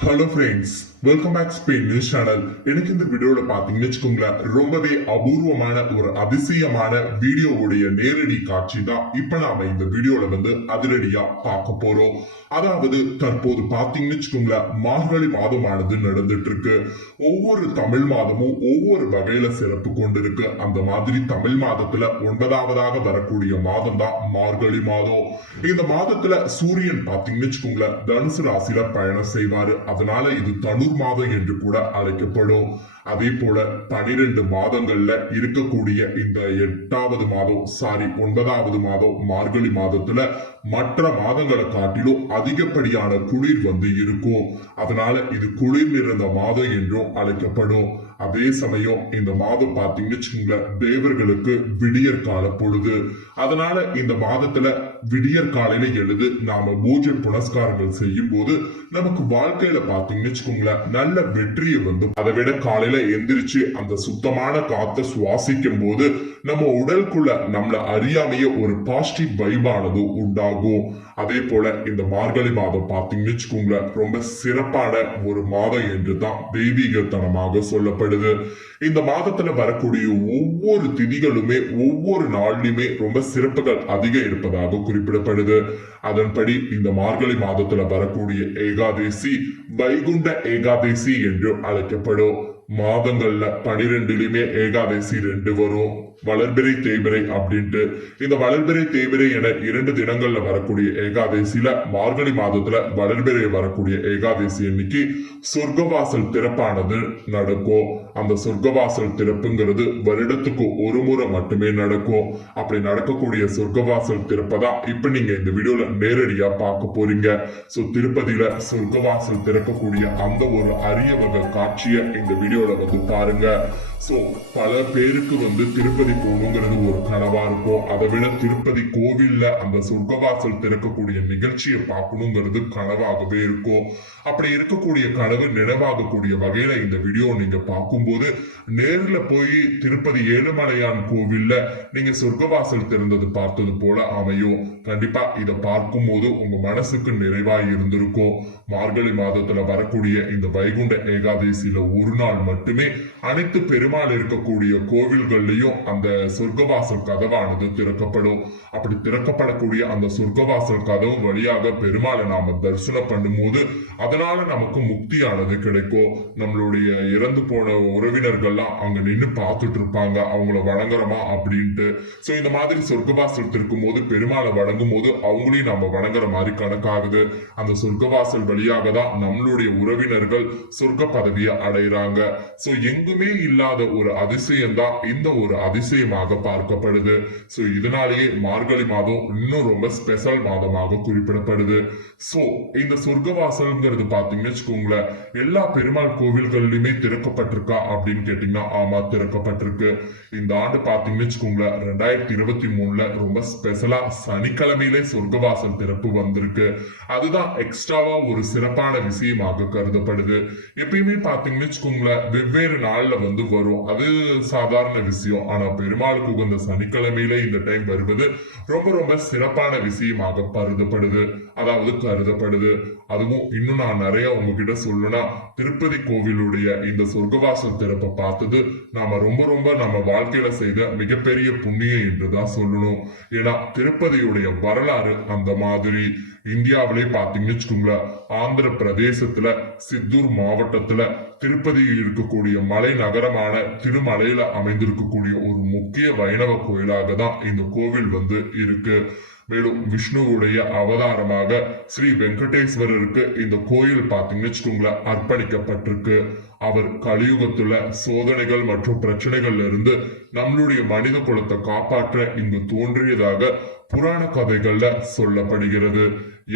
Hello friends welcome back Spain news channel எனக்கு இந்த வீடியோவில் பார்த்தீங்கன்னு வச்சுக்கோங்களேன் ரொம்பவே அபூர்வமான ஒரு அதிசயமான வீடியோவுடைய நேரடி காட்சி தான் இப்போ நாம இந்த வீடியோவில் வந்து அதிரடியா பார்க்க போறோம். அதாவது தற்போது பார்த்தீங்கன்னு வச்சுக்கோங்களேன் மார்கழி மாதமானது நடந்துட்டு இருக்கு ஒவ்வொரு தமிழ் மாதமும் ஒவ்வொரு வகையில சிறப்பு கொண்டிருக்கு. அந்த மாதிரி தமிழ் மாதத்துல ஒன்பதாவதாக வரக்கூடிய மாதம் தான் மார்கழி மாதம். இந்த மாதத்துல சூரியன் பார்த்தீங்கன்னு வச்சுக்கோங்களேன் தனுசு ராசியில பயணம் செய்வாரு. அதனால இது தனு மாதம் என்று கூட அழைக்கப்படும். அதே போல பனிரெண்டு மாதங்கள்ல இருக்கக்கூடிய இந்த எட்டாவது மாதம் சாரி ஒன்பதாவது மாதம் மார்கழி மாதத்துல மற்ற மாதங்களை காட்டிலும் அதிகப்படியான குளிர் வந்து இருக்கும். அதனால இது குளிர் நிறைந்த மாதம் என்றும் அழைக்கப்படும். அதே சமயம் இந்த மாதம் பார்த்தீங்கன்னு வச்சுக்கோங்களேன் தேவர்களுக்கு விடியற் கால பொழுது. அதனால இந்த மாதத்துல விடியற் காலையில எழுது நாம பூஜை புனஸ்காரங்கள் செய்யும் போது நமக்கு வாழ்க்கையில பாத்தீங்கன்னு வச்சுக்கோங்களேன் நல்ல வெற்றியை வந்து அதை விட காலையில எந்திரிச்சு அந்த சுத்தமான காத்தை சுவாசிக்கும் போது நம்ம உடலுக்குள்ள நம்மள அறியாமைய ஒரு பாசிட்டிவ் வைபானது உண்டாகும். அதே போல இந்த மார்கழி மாதம் பாத்தீங்கன்னு வச்சுக்கோங்களேன் ரொம்ப சிறப்பான ஒரு மாதம் என்று தான் தெய்வீகத்தனமாக சொல்லப்படுது இந்த மாதத்துல வரக்கூடிய ஒவ்வொரு திதிகளுமே ஒவ்வொரு நாள்லயுமே ரொம்ப சிறப்புகள் அதிகம் இருப்பதாக குறிப்பிடப்படுது. அதன்படி இந்த மார்கழி மாதத்துல வரக்கூடிய ஏகாதேசி வைகுண்ட ஏகாதேசி என்று அழைக்கப்படும். மாதங்கள்ல பனிரெண்டுலயுமே ஏகாதசி ரெண்டு வரும். வளர்பிறை தேய்பிறை அப்படின்ட்டு. இந்த வளர்பிறை தேய்பிறை என இரண்டு தினங்கள்ல வரக்கூடிய ஏகாதசியில மார்கழி மாதத்துல வளர்பிறை வரக்கூடிய ஏகாதசி அன்னைக்கு சொர்க்கவாசல் திறப்பானது நடக்கும். அந்த சொர்க்கவாசல் திறப்புங்கிறது வருடத்துக்கு ஒரு முறை மட்டுமே நடக்கும். அப்படி நடக்கக்கூடிய சொர்க்கவாசல் திறப்பதான் இப்ப நீங்க இந்த வீடியோல நேரடியா பார்க்க போறீங்க. சோ திருப்பதியில சொர்க்கவாசல் திறக்கக்கூடிய அந்த ஒரு அரிய வகை காட்சியை இந்த வீடியோல வந்து பாருங்க ஸோ பல பேருக்கு வந்து திருப்பதி போகணுங்கிறது ஒரு கனவா இருக்கும் அதை விட திருப்பதி கோவில்ல அந்த சொர்க்கவாசல் திறக்கக்கூடிய நிகழ்ச்சியை பார்க்கணுங்கிறது கனவாகவே இருக்கும் அப்படி இருக்கக்கூடிய கனவு நினைவாகக்கூடிய வகையில இந்த வீடியோ நீங்க பார்க்கும்போது நேர்ல போய் திருப்பதி ஏழுமலையான் கோவில்ல நீங்க சொர்க்கவாசல் திறந்தது பார்த்தது போல அமையும். கண்டிப்பா இதை பார்க்கும்போது உங்க மனசுக்கு நிறைவாய் இருந்திருக்கும் மார்கழி மாதத்துல வரக்கூடிய இந்த வைகுண்ட ஏகாதசியில ஒரு நாள் மட்டுமே அனைத்து பெரும் பெருமாள் இருக்கக்கூடிய கோவில்கள்லயும் அந்த சொர்க்கவாசல் கதவானது திறக்கப்படும். அப்படி திறக்கப்படக்கூடிய அந்த சொர்க்கவாசல் கதவு வழியாக பெருமாளை நாம தரிசனம் பண்ணும்போது அதனால நமக்கு முக்தியானது கிடைக்கும். நம்மளுடைய இறந்து போன உறவினர்கள்லாம் அங்க நின்று பார்த்துட்டு இருப்பாங்க. அவங்கள வணங்குறோமா அப்படின்ட்டு. ஸோ இந்த மாதிரி சொர்க்கவாசல் திறக்கும் போது பெருமாளை வணங்கும் போது அவங்களையும் நம்ம வணங்குற மாதிரி கணக்காகுது. அந்த சொர்க்கவாசல் வழியாக தான் நம்மளுடைய உறவினர்கள் சொர்க்க பதவியை அடைகிறாங்க ஸோ எங்குமே இல்லாத ஒரு அதிசயம் தான் இந்த ஒரு அதிசயமாக பார்க்கப்படுது. ஸோ இதனாலேயே மார்கழி மாதம் இன்னும் ரொம்ப ஸ்பெஷல் மாதமாக குறிப்பிடப்படுது. ஸோ இந்த சொர்க்கவாசல்ங்கிறது பார்த்தீங்கன்னு வச்சுக்கோங்களேன் எல்லா பெருமாள் கோவில்கள்லையுமே திறக்கப்பட்டிருக்கா அப்படின்னு கேட்டீங்கன்னா ஆமா திறக்கப்பட்டிருக்கு. இந்த ஆண்டு பார்த்தீங்கன்னு வச்சுக்கோங்களேன் ரெண்டாயிரத்தி இருபத்தி மூணுல ரொம்ப ஸ்பெஷலா சனிக்கிழமையிலே சொர்க்கவாசல் திறப்பு வந்திருக்கு. அதுதான் எக்ஸ்ட்ராவா ஒரு சிறப்பான விஷயமாக கருதப்படுது. எப்பயுமே பார்த்தீங்கன்னு வச்சுக்கோங்களேன் வெவ்வேறு நாள்ல வந்து வரும். அது சாதாரண விஷயம். ஆனா பெருமாளுக்கு உகந்த சனிக்கிழமையில இந்த டைம் வருவது ரொம்ப ரொம்ப சிறப்பான விஷயமாக கருதப்படுது. அதாவது கருதப்படுது. அதுவும் இன்னும் நான் நிறைய உங்ககிட்ட சொல்லணும்னா திருப்பதி கோவிலுடைய இந்த சொர்க்கவாசல் திறப்பை பார்த்தது நாம ரொம்ப ரொம்ப நம்ம வாழ்க்கையில செய்த மிகப்பெரிய புண்ணியம் என்றுதான் சொல்லணும். ஏன்னா திருப்பதியுடைய வரலாறு அந்த மாதிரி. இந்தியாவிலே பாத்தீங்கன்னு வச்சுக்கோங்களேன் ஆந்திர பிரதேசத்துல சித்தூர் மாவட்டத்துல திருப்பதியில் இருக்கக்கூடிய மலை நகரமான திருமலையில அமைந்திருக்கக்கூடிய ஒரு முக்கிய வைணவ கோயிலாக தான் இந்த கோவில் வந்து இருக்கு. மேலும் விஷ்ணுவுடைய அவதாரமாக ஸ்ரீ வெங்கடேஸ்வரருக்கு இந்த கோயில் பார்த்தீங்கன்னு வச்சுக்கோங்களேன் அர்ப்பணிக்கப்பட்டிருக்கு. அவர் கலியுகத்துல சோதனைகள் மற்றும் பிரச்சனைகள்ல இருந்து நம்மளுடைய மனித குலத்தை காப்பாற்ற இங்கு தோன்றியதாக புராண கதைகள்ல சொல்லப்படுகிறது.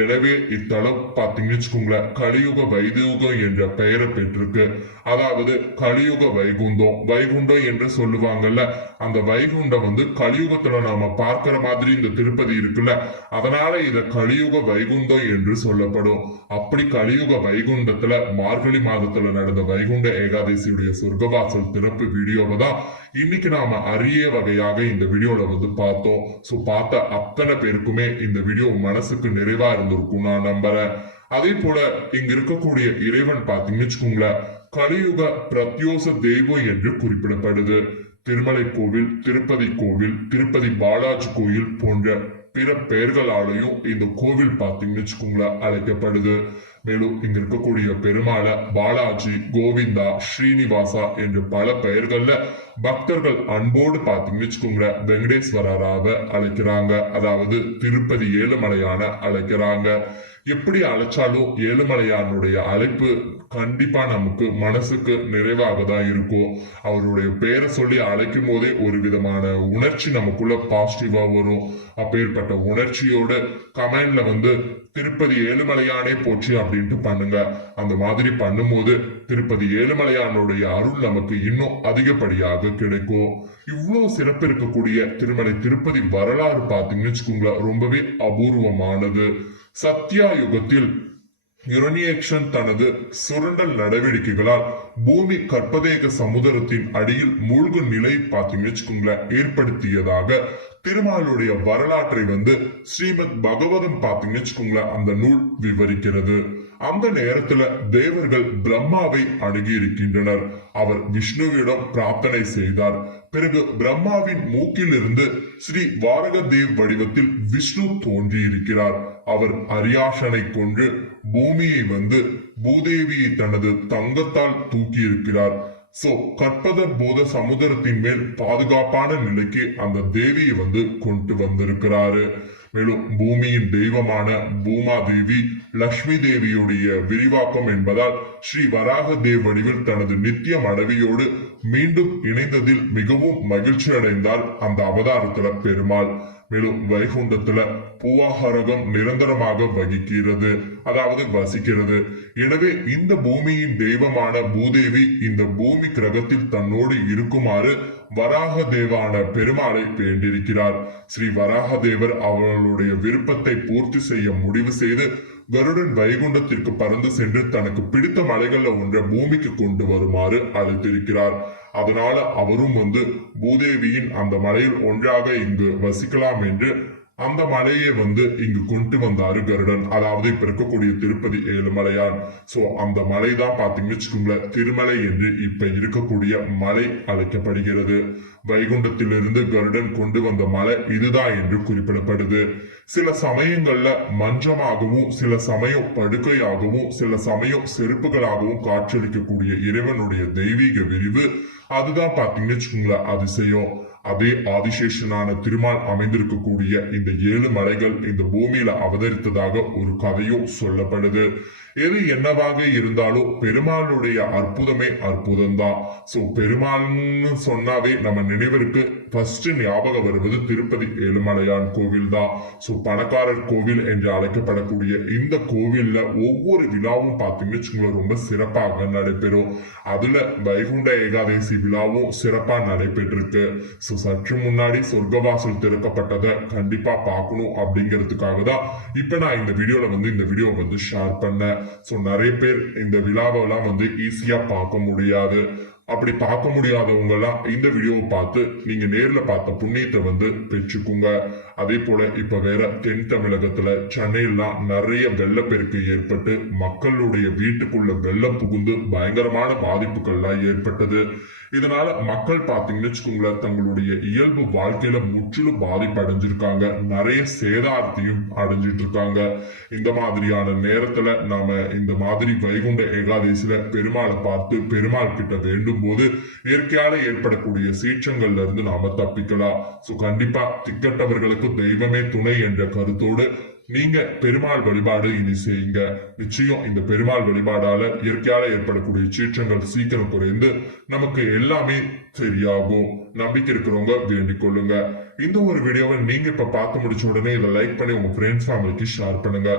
எனவே இத்தலம் பாத்தீங்கன்னு வச்சுக்கோங்களேன் கலியுக வைகுந்தம் என்ற பெயரை பெற்றிருக்கு. அதாவது கலியுக வைகுந்தம். வைகுண்டம் என்று சொல்லுவாங்கல்ல அந்த வைகுண்டம் வந்து கலியுகத்துல நாம பார்க்கிற மாதிரி இந்த திருப்பதி இருக்குல்ல அதனால இத கலியுக வைகுந்தம் என்று சொல்லப்படும். அப்படி கலியுக வைகுண்டத்துல மார்கழி மாதத்துல நடந்த வைகுண்ட ஏகாதசியுடைய சொர்க்கவாசல் திறப்பு வீடியோவை தான் இன்னைக்கு நாம அரிய வகையாக இந்த வீடியோல வந்து பார்த்தோம். சோ பார்த்த அத்தனை பேருக்குமே இந்த வீடியோ மனசுக்கு நிறைவா இருந்திருக்கும் நான் நம்புறேன் அதே போல இங்க இருக்கக்கூடிய இறைவன் பாத்தீங்கன்னு வச்சுக்கோங்களேன் கலியுக பிரத்யோச தெய்வம் என்று குறிப்பிடப்படுது. திருமலை கோவில் திருப்பதி கோவில் திருப்பதி பாலாஜி கோயில் போன்ற பிற பெயர்களாலையும் இந்த கோவில் பார்த்தீங்கன்னு வச்சுக்கோங்களேன் அழைக்கப்படுது. மேலும் இங்க இருக்கக்கூடிய பெருமாளை பாலாஜி கோவிந்தா ஸ்ரீனிவாசா என்று பல பெயர்கள்ல பக்தர்கள் அன்போடு பார்த்தீங்கன்னு வச்சுக்கோங்களேன் வெங்கடேஸ்வரராக அழைக்கிறாங்க. அதாவது திருப்பதி ஏழுமலையான அழைக்கிறாங்க. எப்படி அழைச்சாலும் ஏழுமலையானுடைய அழைப்பு கண்டிப்பா நமக்கு மனசுக்கு நிறைவாக தான் இருக்கும் அவருடைய பெயரை சொல்லி அழைக்கும் போதே ஒரு விதமான உணர்ச்சி நமக்குள்ள பாசிட்டிவா வரும். அப்பேற்பட்ட உணர்ச்சியோட கமெண்ட்ல வந்து திருப்பதி ஏழுமலையானே போச்சு அப்படின்ட்டு பண்ணுங்க. அந்த மாதிரி பண்ணும்போது திருப்பதி ஏழுமலையானுடைய அருள் நமக்கு இன்னும் அதிகப்படியாக கிடைக்கும். இவ்வளவு சிறப்பு இருக்கக்கூடிய திருமலை திருப்பதி வரலாறு பார்த்தீங்கன்னு வச்சுக்கோங்களேன் ரொம்பவே அபூர்வமானது. சத்யா யுகத்தில் யுரனியேக்ஷன் தனது சுரண்டல் நடவடிக்கைகளால் பூமி கற்பதேக சமுதிரத்தின் அடியில் மூழ்கும் நிலை பார்த்தீங்கன்னு வச்சுக்கோங்களேன் ஏற்படுத்தியதாக திருமாலுடைய வரலாற்றை வந்து ஸ்ரீமத் பகவதம் பார்த்தீங்கன்னு வச்சுக்கோங்களேன் அந்த நூல் விவரிக்கிறது. அந்த நேரத்துல தேவர்கள் பிரம்மாவை அணுகி இருக்கின்றனர். அவர் விஷ்ணுவிடம் பிரார்த்தனை செய்தார். பிறகு பிரம்மாவின் மூக்கிலிருந்து ஸ்ரீ வாரகதேவ் வடிவத்தில் விஷ்ணு தோன்றியிருக்கிறார். அவர் அரியாசனை கொன்று பூமியை வந்து பூதேவியை தனது தங்கத்தால் தூக்கியிருக்கிறார். சோ கற்பத போத சமுதிரத்தின் மேல் பாதுகாப்பான நிலைக்கு அந்த தேவியை வந்து கொண்டு வந்திருக்கிறாரு. மேலும் பூமியின் தெய்வமான பூமா தேவி லக்ஷ்மி தேவியுடைய விரிவாக்கம் என்பதால் ஸ்ரீ வராக தேவ் வடிவில் தனது நித்திய மனைவியோடு மீண்டும் இணைந்ததில் மிகவும் மகிழ்ச்சி அடைந்தால் அந்த அவதாரத்துல பெருமாள். மேலும் வைகுண்டத்துல பூவாகரகம் நிரந்தரமாக வகிக்கிறது அதாவது வசிக்கிறது. எனவே இந்த பூமியின் தெய்வமான பூதேவி இந்த பூமி கிரகத்தில் தன்னோடு இருக்குமாறு வராக தேவான பெருமாளை வேண்டியிருக்கிறார். ஸ்ரீ வராக தேவர் அவர்களுடைய விருப்பத்தை பூர்த்தி செய்ய முடிவு செய்து கருடன் வைகுண்டத்திற்கு பறந்து சென்று தனக்கு பிடித்த மலைகள்ல ஒன்றை பூமிக்கு கொண்டு வருமாறு அழைத்திருக்கிறார். அதனால அவரும் வந்து பூதேவியின் அந்த மலையில் ஒன்றாக இங்கு வசிக்கலாம் என்று அந்த மலையை வந்து இங்கு கொண்டு வந்தாரு கருடன் அதாவது இப்ப இருக்கக்கூடிய திருப்பதி ஏழுமலையான். சோ அந்த மலை தான் பாத்தீங்கன்னு வச்சுக்கோங்களேன் திருமலை என்று இப்ப இருக்கக்கூடிய மலை அழைக்கப்படுகிறது. வைகுண்டத்திலிருந்து கருடன் கொண்டு வந்த மலை இதுதான் என்று குறிப்பிடப்படுது. சில சமயங்கள்ல மஞ்சமாகவும் சில சமயம் படுக்கையாகவும் சில சமயம் செருப்புகளாகவும் காட்சியளிக்கக்கூடிய இறைவனுடைய தெய்வீக விரிவு அதுதான் பாத்தீங்கன்னு வச்சுக்கோங்களேன் அதிசயம். அதே ஆதிசேஷனான திருமால் அமைந்திருக்கக்கூடிய இந்த ஏழு மலைகள் இந்த பூமியில அவதரித்ததாக ஒரு கதையும் சொல்லப்படுது. எது என்னவாக இருந்தாலும் பெருமாளுடைய அற்புதமே அற்புதம்தான் சோ பெருமாள்னு சொன்னாவே நம்ம நினைவிற்கு ஃபர்ஸ்ட் ஞாபகம் வருவது திருப்பதி ஏழுமலையான் கோவில் தான் சோ பணக்காரர் கோவில் என்று அழைக்கப்படக்கூடிய இந்த கோவில்ல ஒவ்வொரு விழாவும் பார்த்தீங்கன்னு வச்சுக்கோங்களேன் ரொம்ப சிறப்பாக நடைபெறும். அதுல வைகுண்ட ஏகாதசி விழாவும் சிறப்பா நடைபெற்றிருக்கு. ஸோ சற்று முன்னாடி சொர்க்கவாசல் திறக்கப்பட்டதை கண்டிப்பா பார்க்கணும் அப்படிங்கிறதுக்காக தான் இப்போ நான் இந்த வீடியோல வந்து இந்த வீடியோ வந்து ஷேர் பண்ணேன். ஸோ நிறைய பேர் இந்த விழாவெல்லாம் வந்து ஈஸியாக பார்க்க முடியாது. அப்படி பார்க்க முடியாதவங்க எல்லாம் இந்த வீடியோவை பார்த்து நீங்க நேர்ல பார்த்த புண்ணியத்தை வந்து பெற்றுக்குங்க. அதே போல இப்ப வேற தென் தமிழகத்துல சென்னையெல்லாம் நிறைய வெள்ளப்பெருக்கு ஏற்பட்டு மக்களுடைய வீட்டுக்குள்ள வெள்ளம் புகுந்து பயங்கரமான பாதிப்புகள்லாம் ஏற்பட்டது. இதனால மக்கள் பார்த்தீங்கன்னு வச்சுக்கோங்களேன் தங்களுடைய இயல்பு வாழ்க்கையில முற்றிலும் பாதிப்பு அடைஞ்சிருக்காங்க. நிறைய சேதாரத்தையும் அடைஞ்சிட்டு இருக்காங்க. இந்த மாதிரியான நேரத்துல நாம இந்த மாதிரி வைகுண்ட ஏகாதசியில பெருமாளை பார்த்து பெருமாள் கிட்ட வேண்டும் போது இயற்கையால ஏற்படக்கூடிய சீற்றங்கள்ல இருந்து நாம தப்பிக்கலாம். சோ கண்டிப்பா திக்கட்டவர்களுக்கு தெய்வமே துணை என்ற கருத்தோடு நீங்க பெருமாள் வழிபாடு இனி செய்யுங்க. நிச்சயம் இந்த பெருமாள் வழிபாடால இயற்கையால ஏற்படக்கூடிய சீற்றங்கள் சீக்கிரம் குறைந்து நமக்கு எல்லாமே சரியாகும். நம்பிக்கை இருக்கிறவங்க வேண்டிக் கொள்ளுங்க. இந்த ஒரு வீடியோவை நீங்க இப்ப பார்த்து முடிச்ச உடனே இதை லைக் பண்ணி உங்க ஃப்ரெண்ட்ஸ் ஃபேமிலிக்கு ஷேர் பண்ணுங்க.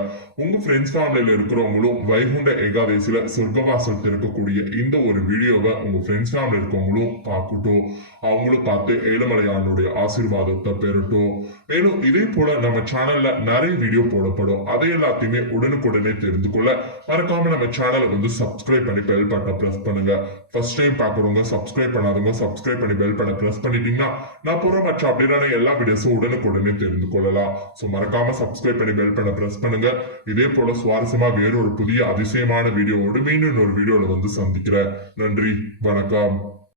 உங்க ஃப்ரெண்ட்ஸ் ஃபேமிலியில இருக்கிறவங்களும் வைகுண்ட ஏகாதசியில சொர்க்கவாசல் திறக்கக்கூடிய இந்த ஒரு வீடியோவை உங்க ஃப்ரெண்ட்ஸ் ஃபேமிலி இருக்கவங்களும் பார்க்கட்டும். அவங்களும் பார்த்து ஏழுமலையானுடைய ஆசீர்வாதத்தை பெறட்டும். மேலும் இதே போல நம்ம சேனல்ல நிறைய வீடியோ போடப்படும். அதை எல்லாத்தையுமே உடனுக்குடனே தெரிந்து கொள்ள மறக்காம நம்ம சேனலை வந்து சப்ஸ்கிரைப் பண்ணி பெல் பட்டனை ப்ரெஸ் பண்ணுங்க. ஃபர்ஸ்ட் டைம் பார்க்குறவங்க சப்ஸ்கிரைப் பண்ணாதவங்க சப்ஸ்கிரைப் பண்ணி பெல் பண்ண ப்ரெஸ் பண்ணிட்டீங்கன்னா நான் போற மற்ற அப்படின்னா எல்லா வீடியோஸும் உடனுக்குடனே தெரிந்து கொள்ளலாம். ஸோ மறக்காம சப்ஸ்கிரைப் பண்ணி பெல் பண்ண பிரஸ் பண்ணுங்க. இதே போல சுவாரஸ்யமா வேறு ஒரு புதிய அதிசயமான வீடியோவோடு மீண்டும் ஒரு வீடியோல வந்து சந்திக்கிறேன். நன்றி வணக்கம்.